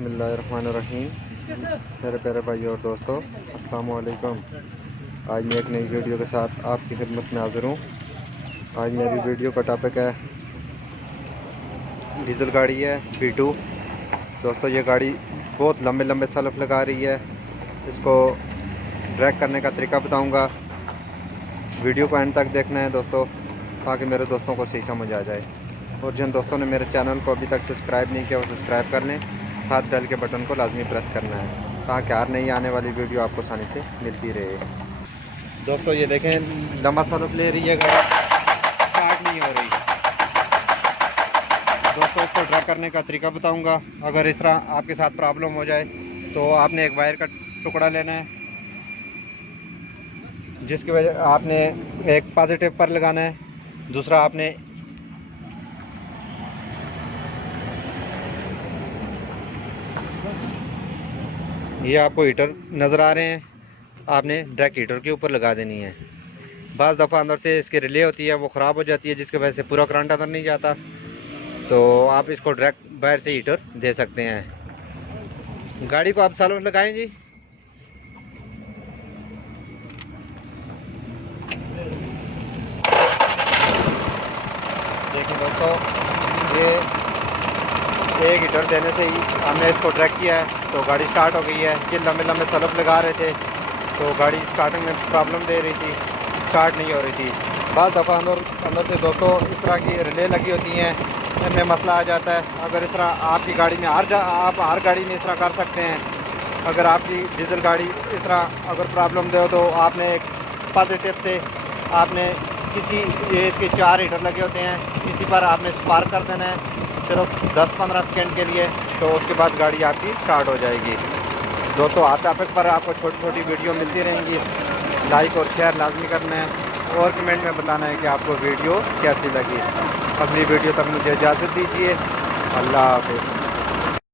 बिस्मिल्लाहिर्रहमानिर्रहीम। मेरे प्यारे भाई और दोस्तों, अस्सलाम वालेकुम। आज मैं एक नई वीडियो के साथ आपकी खिदमत में हाज़िर हूँ। आज मेरी वीडियो का टॉपिक है डीज़ल गाड़ी है V2। दोस्तों, ये गाड़ी बहुत लंबे लंबे सलफ लगा रही है। इसको ड्रैग करने का तरीका बताऊँगा। वीडियो को एंड तक देखना है दोस्तों, ताकि मेरे दोस्तों को सही समझ आ जाए। और जिन दोस्तों ने मेरे चैनल को अभी तक सब्सक्राइब नहीं किया वो सब्सक्राइब कर लें। साथ बेल के बटन को लाजमी प्रेस करना है, ताकि हर नई आने वाली वीडियो आपको आसानी से मिलती रहे। दोस्तों, ये देखें, लंबा सलफ ले रही है गाड़ी, स्टार्ट नहीं हो रही। दोस्तों, इसको ड्रैग करने का तरीका बताऊंगा। अगर इस तरह आपके साथ प्रॉब्लम हो जाए तो आपने एक वायर का टुकड़ा लेना है, जिसकी वजह आपने एक पॉजिटिव पर लगाना है, दूसरा आपने ये आपको हीटर नज़र आ रहे हैं, आपने ड्रैग हीटर के ऊपर लगा देनी है। बाज़ दफ़ा अंदर से इसकी रिले होती है, वो ख़राब हो जाती है, जिसकी वजह से पूरा करंट अंदर नहीं जाता। तो आप इसको ड्रैग बाहर से हीटर दे सकते हैं। गाड़ी को आप सलफ लगाएं जी। देखिए दोस्तों, ये एक हीटर देने से ही हमने इसको ड्रैग किया है, तो गाड़ी स्टार्ट हो गई है। ये लंबे लंबे सलफ लगा रहे थे, तो गाड़ी स्टार्टिंग में प्रॉब्लम दे रही थी, स्टार्ट नहीं हो रही थी। बाज़ दफ़ा अंदर से दोस्तों इस तरह की रिले लगी होती हैं, इनमें मसला आ जाता है। अगर इस तरह आपकी गाड़ी में आप हर गाड़ी में इस तरह कर सकते हैं। अगर आपकी डीजल गाड़ी इस तरह अगर प्रॉब्लम दे तो आपने एक पॉजिटिव से आपने ये इसके 4 हीटर लगे होते हैं, इसी पर आपने स्पार्क कर देना है सिर्फ 10-15 सेकेंड के लिए। तो उसके बाद गाड़ी आपकी स्टार्ट हो जाएगी। दोस्तों, हर टॉपिक पर आपको छोटी छोटी वीडियो मिलती रहेंगी। लाइक और शेयर लाजमी करना है और कमेंट में बताना है कि आपको वीडियो कैसी लगी। अगली वीडियो तक मुझे इजाज़त दीजिए। अल्लाह हाफ़िज़।